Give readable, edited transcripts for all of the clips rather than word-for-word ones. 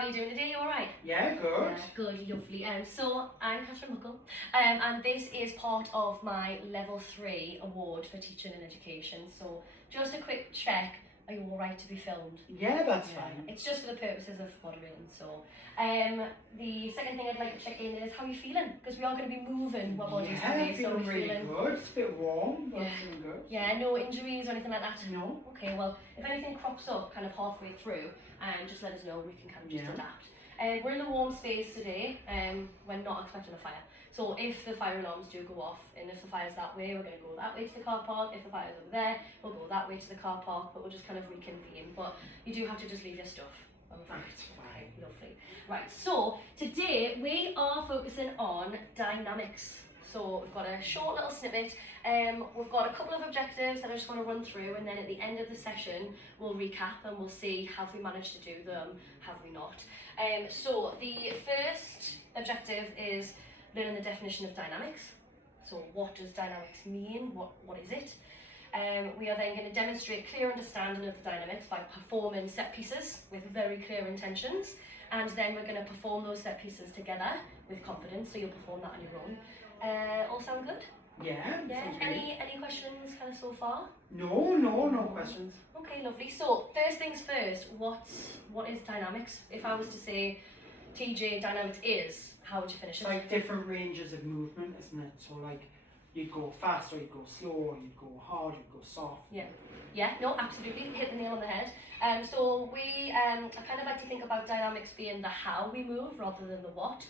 how are you doing today? You alright? Yeah, good. Good, lovely. So I'm Catherine Muckle, and this is part of my level 3 award for teaching and education. So just a quick check, are you alright to be filmed? Yeah, that's fine. It's just for the purposes of moderating. So the second thing I'd like to check in is how are you feeling? Because we are going to be moving our bodies today. So feeling really good. It's a bit warm, but feeling good. Yeah, no injuries or anything like that? No. Okay, well, if anything crops up kind of halfway through, just let us know, we can kind of just adapt. We're in a warm space today, we're not expecting a fire. So if the fire alarms do go off, and if the fire's that way, we're going to go that way to the car park. If the fire's over there, we'll go that way to the car park, but we'll just kind of reconvene. But you do have to just leave your stuff. That's fine. Lovely. Right, so today we are focusing on dynamics. So we've got a short little snippet, we've got a couple of objectives that I just want to run through, and then at the end of the session we'll recap and we'll see have we managed to do them, have we not. So the first objective is learning the definition of dynamics. So what does dynamics mean? What is it? We are then going to demonstrate clear understanding of the dynamics by performing set pieces with very clear intentions, and then we're going to perform those set pieces together with confidence, so you'll perform that on your own. All sound good? Yeah. Any questions kind of so far? No questions. Okay, lovely. So first things first, what is dynamics? If I was to say TJ dynamics is, how would you finish it? It's like different ranges of movement, isn't it? So like you'd go fast or you'd go slow, or you'd go hard, you'd go soft. Yeah, no, absolutely, hit the nail on the head. So we I kind of like to think about dynamics being the how we move rather than the what.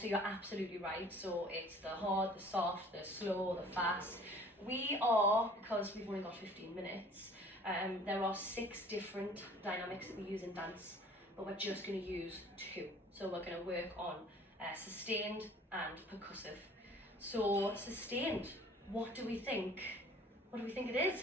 So you're absolutely right. So it's the hard, the soft, the slow, the fast. We are, because we've only got 15 minutes, there are 6 different dynamics that we use in dance, but we're just going to use 2. So we're going to work on sustained and percussive. So sustained, what do we think? What do we think it is?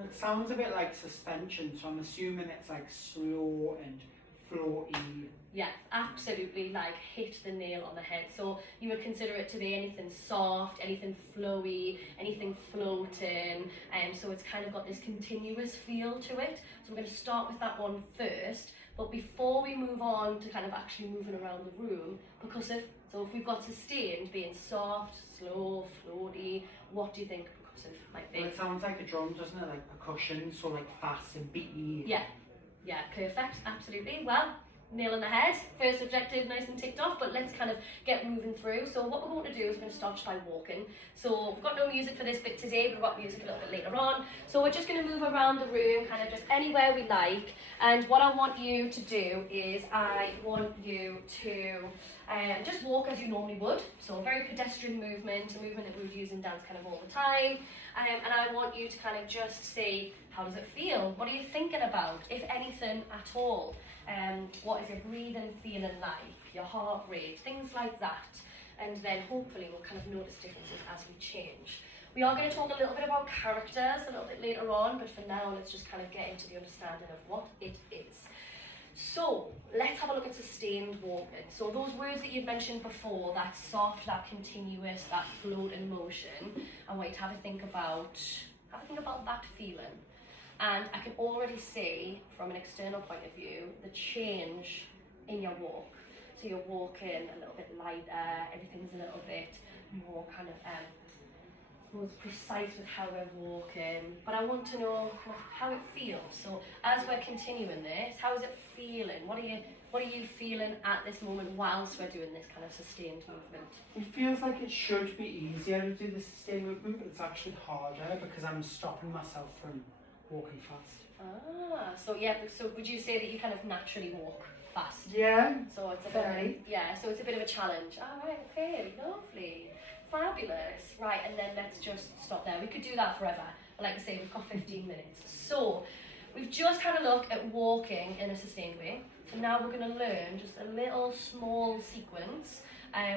It sounds a bit like suspension, so I'm assuming it's like slow and floaty. Yeah, absolutely, like hit the nail on the head. So you would consider it to be anything soft, anything flowy, anything floating, so it's kind of got this continuous feel to it. So we're going to start with that one first, but before we move on to kind of actually moving around the room, percussive. So if we've got sustained being soft, slow, floaty, what do you think percussive might be? Well, it sounds like a drum, doesn't it? Like percussion, so like fast and beaty. Yeah, perfect, absolutely. Well, nail on the head. First objective nice and ticked off, but let's kind of get moving through. So what we're going to do is we're going to start by walking. So we've got no music for this bit today, we've got music a little bit later on. So we're just going to move around the room, kind of just anywhere we like. And what I want you to do is I want you to just walk as you normally would. So a very pedestrian movement, a movement that we would use in dance kind of all the time. And I want you to kind of just see, how does it feel? What are you thinking about, if anything at all? What is your breathing feeling like, your heart rate, things like that. And then hopefully we'll kind of notice differences as we change. We are going to talk a little bit about characters a little bit later on, but for now let's just kind of get into the understanding of what it is. So let's have a look at sustained walking. So those words that you've mentioned before, that soft, that continuous, that floating motion, I want you to have a think about that feeling. And I can already see, from an external point of view, the change in your walk. So you're walking a little bit lighter, everything's a little bit more kind of more precise with how we're walking. But I want to know kind of how it feels. So as we're continuing this, how is it feeling? What are you feeling at this moment whilst we're doing this kind of sustained movement? It feels like it should be easier to do the sustained movement, but it's actually harder because I'm stopping myself from walking fast. So would you say that you kind of naturally walk fast? Yeah. So it's a fairly. so it's a bit of a challenge. Alright, okay, lovely. Fabulous. Right, and then let's just stop there. We could do that forever. But like I say, we've got 15 minutes. So we've just had a look at walking in a sustained way. So now we're going to learn just a little small sequence.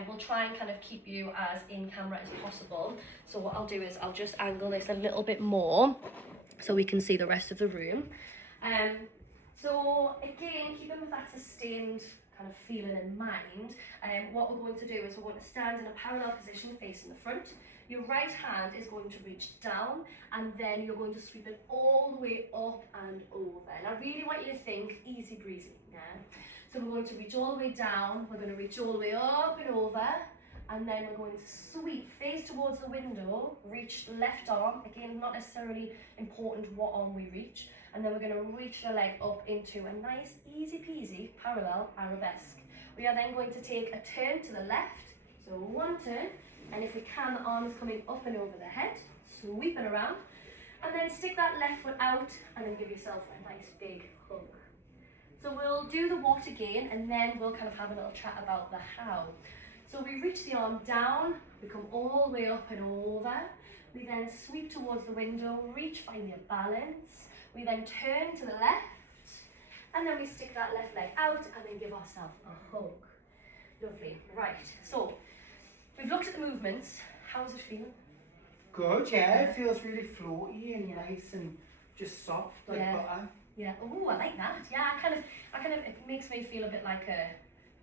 We'll try and kind of keep you as in camera as possible. So what I'll do is I'll just angle this a little bit more so we can see the rest of the room. So again, keeping with that sustained kind of feeling in mind, what we're going to do is we're going to stand in a parallel position facing the front. Your right hand is going to reach down, and then you're going to sweep it all the way up and over. And I really want you to think easy breezy, yeah? going to reach all the way down, we're going to reach all the way up and over, and then we're going to sweep, face towards the window, reach the left arm, again not necessarily important what arm we reach, and then we're going to reach the leg up into a nice easy peasy parallel arabesque. We are then going to take a turn to the left, so one turn, and if we can, the arm is coming up and over the head, sweep it around, and then stick that left foot out and then give yourself a nice big hug. So we'll do the what again, and then we'll kind of have a little chat about the how. So we reach the arm down, we come all the way up and over, we then sweep towards the window, reach, find your balance, we then turn to the left, and then we stick that left leg out and then give ourselves a hug. Lovely, right, so we've looked at the movements. How's it feeling? Good, yeah, it feels really floaty and nice and just soft like butter. Yeah, oh, I like that. Yeah, I kind of, it makes me feel a bit like a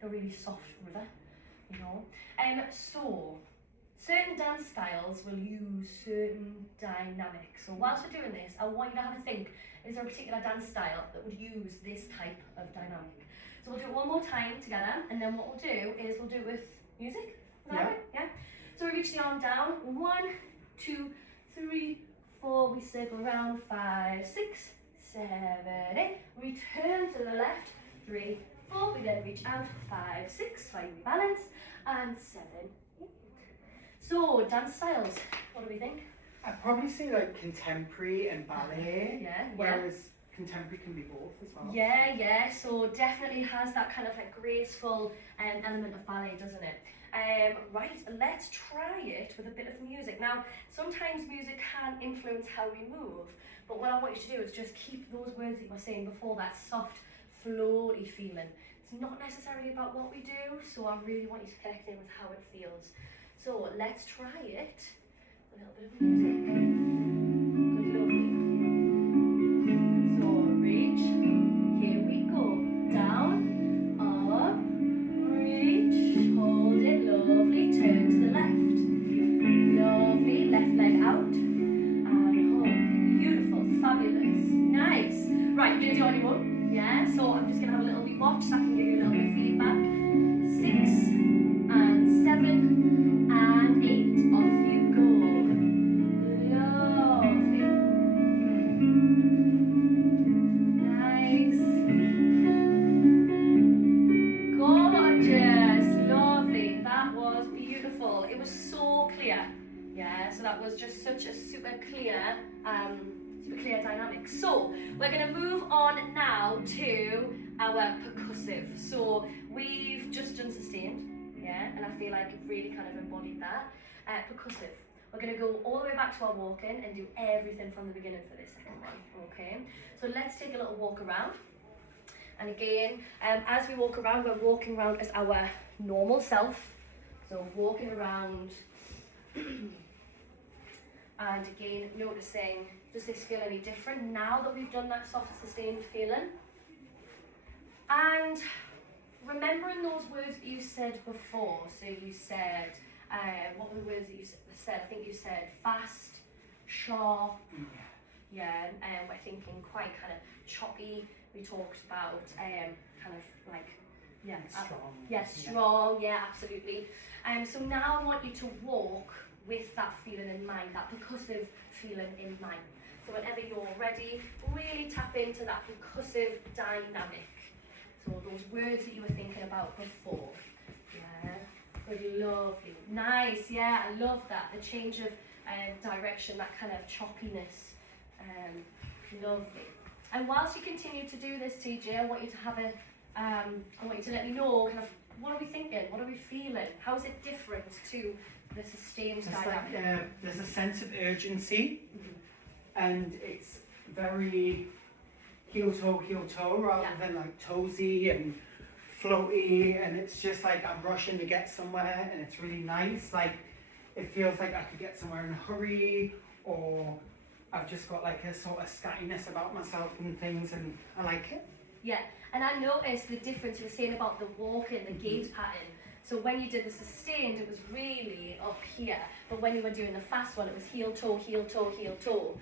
really soft river, you know. So, certain dance styles will use certain dynamics. So whilst we're doing this, I want you to have a think, is there a particular dance style that would use this type of dynamic? So we'll do it one more time together, and then what we'll do is we'll do it with music. Is that right? Yeah. So we reach the arm down, 1, 2, 3, 4, we circle around, 5, 6, 7, 8, return to the left, 3, 4, we then reach out, 5, 6, find balance, and 7, 8. So, dance styles, what do we think? I'd probably say like contemporary and ballet, Yeah, whereas contemporary can be both as well. Yeah, so definitely has that kind of like graceful element of ballet, doesn't it? Right, let's try it with a bit of music. Now, sometimes music can influence how we move, but what I want you to do is just keep those words that you were saying before, that soft, floaty feeling. It's not necessarily about what we do, so I really want you to connect in with how it feels. So let's try it. A little bit of music. Good, lovely. So reach. Here we go. Down, up, reach, hold it, lovely. Turn to the left. Lovely. Left leg out. And hug. Beautiful, fabulous, nice. Right, you're gonna do it on your own. Yeah, so I'm just gonna have a little wee watch so I can give you a little bit of feedback. 6 and 7 and 8. Off you go. Lovely. Nice. Gorgeous. Lovely. That was beautiful. It was so clear. Yeah, so that was just such a super clear dynamic. So we're going to move on now to our percussive. So we've just done sustained, yeah, and I feel like you've really kind of embodied that. Percussive. We're going to go all the way back to our walk-in and do everything from the beginning for this second one, okay? So let's take a little walk around. And again, as we walk around, we're walking around as our normal self. So walking around, and again, noticing, does this feel any different now that we've done that soft, sustained feeling? And remembering those words that you said before. So you said, what were the words that you said? I think you said fast, sharp, yeah, and we're thinking quite kind of choppy. We talked about kind of like, strong, yeah, absolutely. So now I want you to walk with that feeling in mind, that percussive feeling in mind. So whenever you're ready, really tap into that percussive dynamic. So those words that you were thinking about before. Yeah, good, lovely, nice, yeah, I love that. The change of direction, that kind of choppiness, lovely. And whilst you continue to do this, TJ, I want you to have a, I want you to let me know kind of, what are we thinking? What are we feeling? How is it different to the sustained dynamic? Like, there's a sense of urgency, and it's very heel toe rather than like toesy and floaty, and it's just like I'm rushing to get somewhere, and it's really nice. Like it feels like I could get somewhere in a hurry, or I've just got like a sort of scattiness about myself and things, and I like it. Yeah, and I noticed the difference you were saying about the walking, the gait pattern. So when you did the sustained, it was really up here, but when you were doing the fast one, it was heel toe, heel toe, heel toe.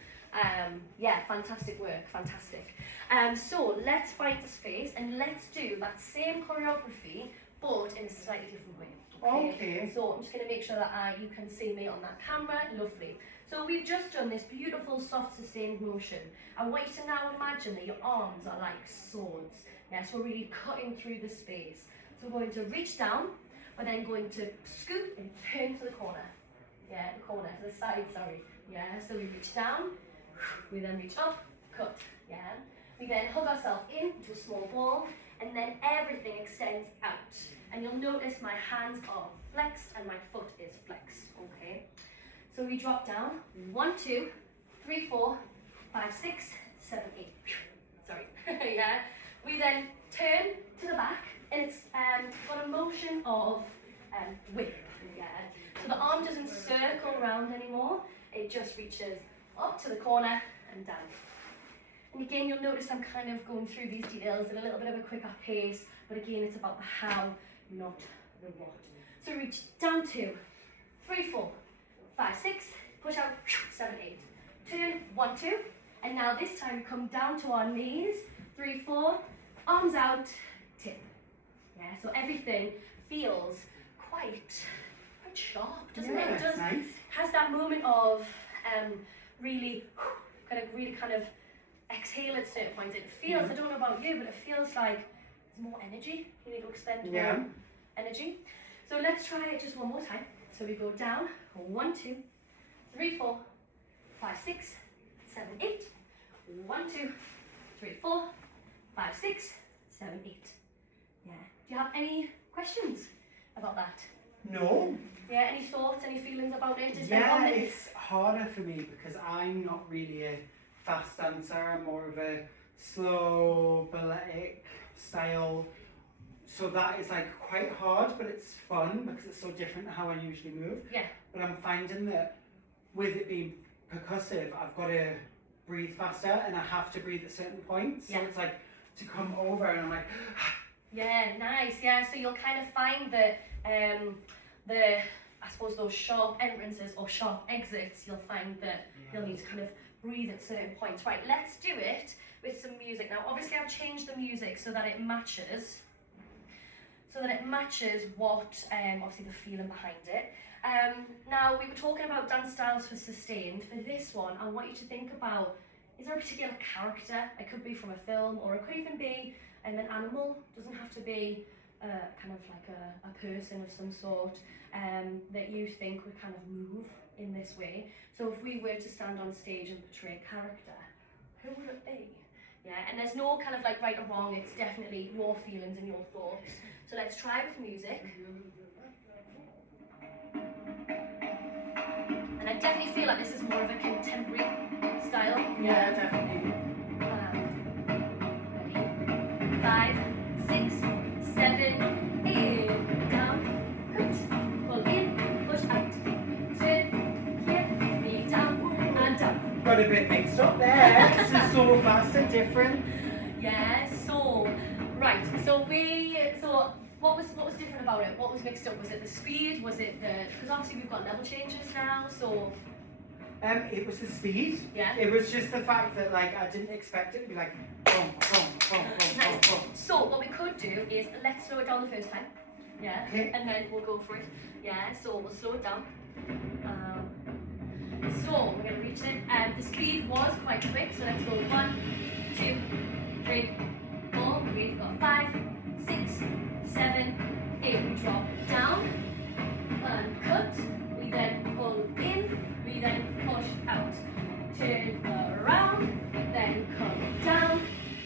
Yeah, fantastic work, fantastic. So let's find the space and let's do that same choreography, but in a slightly different way. Okay. So I'm just going to make sure that you can see me on that camera. Lovely. So we've just done this beautiful soft sustained motion. I want you to now imagine that your arms are like swords. Yes, we're really cutting through the space. So we're going to reach down, we're then going to scoop and turn to the corner. Yeah, the corner, to the side, sorry. Yeah, so we reach down, we then reach up, cut. Yeah. We then hug ourselves into a small ball, and then everything extends out. And you'll notice my hands are flexed and my foot is flexed. Okay. So we drop down. 1, 2, 3, 4, 5, 6, 7, 8. Sorry. Yeah. We then turn to the back, and it's got a motion of whip. Yeah. So the arm doesn't circle around anymore. It just reaches up to the corner and down. And again, you'll notice I'm kind of going through these details at a little bit of a quicker pace, but again, it's about the how, not the what. So reach down 2, 3, 4, 5, 6, push out 7, 8. Turn 1, 2, and now this time come down to our knees. 3, 4, arms out, tip. Yeah, so everything feels quite sharp, doesn't it? It does. Nice. Has that moment of really kind of exhale at certain points. It feels, I don't know about you, but it feels like there's more energy. You need to expend more energy. So let's try it just one more time. So we go down, 1, 2, 3, 4, 5, 6, 7, 8. 1, 2, 3, 4, 5, 6, 7, 8. Yeah. Do you have any questions about that? No. Yeah, any thoughts, any feelings about it? It's harder for me because I'm not really a fast dancer. I'm more of a slow, balletic style. So that is like quite hard, but it's fun because it's so different to how I usually move. Yeah. But I'm finding that with it being percussive, I've got to breathe faster and I have to breathe at certain points. So it's like to come over and I'm like... Yeah, nice. Yeah, so you'll kind of find that I suppose those sharp entrances or sharp exits, you'll find that you'll need to kind of breathe at certain points. Right, let's do it with some music. Now, obviously I've changed the music so that it matches what, obviously the feeling behind it. Now, we were talking about dance styles for sustained. For this one, I want you to think about, is there a particular character? It could be from a film, or it could even be an animal. It doesn't have to be kind of like a person of some sort that you think would kind of move in this way. So if we were to stand on stage and portray a character, who would it be? Yeah, and there's no kind of like right or wrong, it's definitely your feelings and your thoughts. So let's try with music. And I definitely feel like this is more of a contemporary style. Yeah, definitely. Ready? 5, 6, 7, 8. Down, cut, pull in, push out. Turn, here, me down, and down. Got a bit mixed up there. This is so fast and different. Yeah, so, right, so what was different about it? What was mixed up? Was it the speed? Was it because obviously we've got level changes now, so... It was the speed. Yeah. It was just the fact that like I didn't expect it to be like boom, boom, boom, boom, Nice. boom, boom. So what we could do is let's slow it down the first time. Yeah. Okay. And then we'll go for it. Yeah. So we'll slow it down. So we're gonna reach it. The speed was quite quick. So let's go 1, 2, 3, 4. We've got 5, 6, 7, 8. We drop down and cut. We then pull in. We then push out. Turn around. Then come down.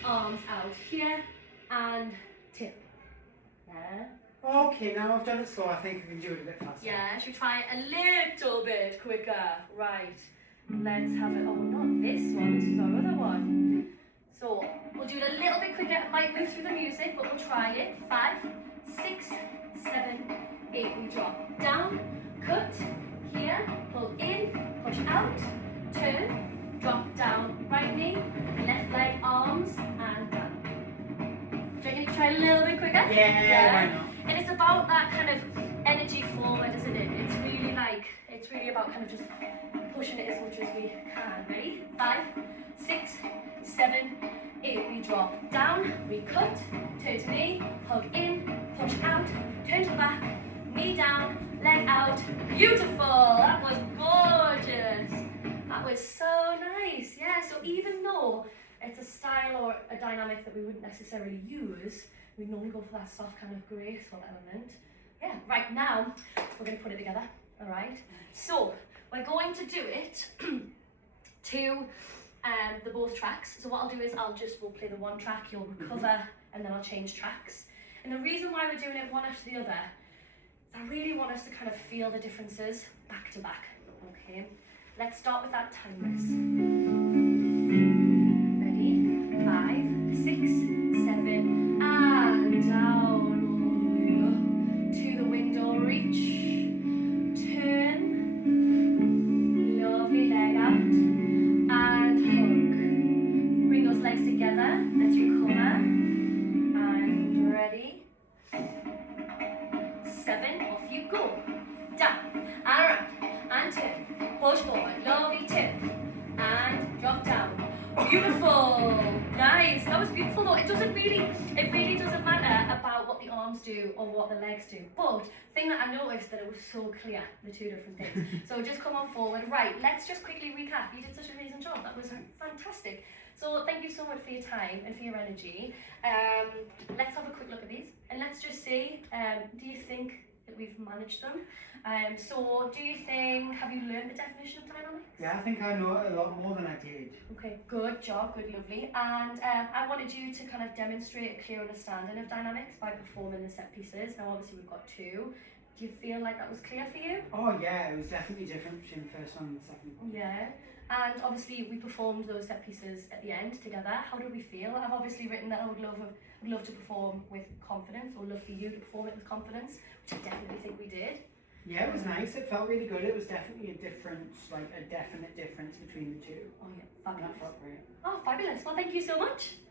Arms out here and tip. Yeah. Okay, now I've done it slow. I think I can do it a bit faster. Yeah, should we try a little bit quicker? Right. Let's have it. Oh, not this one. This is our other one. So we'll do it a little bit quicker. It might move through the music, but we'll try it. 5, 6, 7, 8. We drop down, cut here, pull in, push out, turn, drop down, right knee, left leg, arms, and down. Do you want to try a little bit quicker? Yeah, why not? And it's about that kind of energy forward, isn't it? It's really like, it's really about kind of just pushing it as much as we can. Ready? 5, 6, 7, 8. We drop down, we cut, turn to knee, hug in, push out, turn to the back, knee down, leg out. Beautiful. That was gorgeous. That was so nice. Yeah, so even though it's a style or a dynamic that we wouldn't necessarily use, we normally go for that soft kind of graceful element. Yeah, right now we're going to put it together. All right. So we're going to do it to the both tracks. So what I'll do is we'll play the one track, you'll recover, and then I'll change tracks. And the reason why we're doing it one after the other is I really want us to kind of feel the differences back to back. Okay. Let's start with that timeless. Ready? 5, 6, 7, and down all the way up to the window reach. Turn, lovely leg out, and hug. Bring those legs together. Let's recover. And ready? 7, off you go. Down, and around, and turn. Push forward, lovely turn, and drop down. Beautiful, nice. That was beautiful though. It really doesn't matter about what the arms do or what the legs do. But the thing that I noticed that it was so clear, the two different things. So just come on forward. Right, let's just quickly recap. You did such an amazing job. That was fantastic. So thank you so much for your time and for your energy. Let's have a quick look at these and let's just see, do you think that we've managed them? So do you think, have you learned the definition of dynamics? Yeah, I think I know a lot more than I did. Okay, good job, good, lovely. And I wanted you to kind of demonstrate a clear understanding of dynamics by performing the set pieces. Now obviously we've got 2. Do you feel like that was clear for you? Oh yeah, it was definitely different between the first one and the second one. Yeah. And obviously we performed those set pieces at the end together. How did we feel? I've obviously written that I would love to perform with confidence, or love for you to perform it with confidence, which I definitely think we did. Yeah, it was nice. It felt really good. It was definitely a difference, like a definite difference between the two. Oh yeah, And that fabulous. felt great. Oh, fabulous. Well, thank you so much.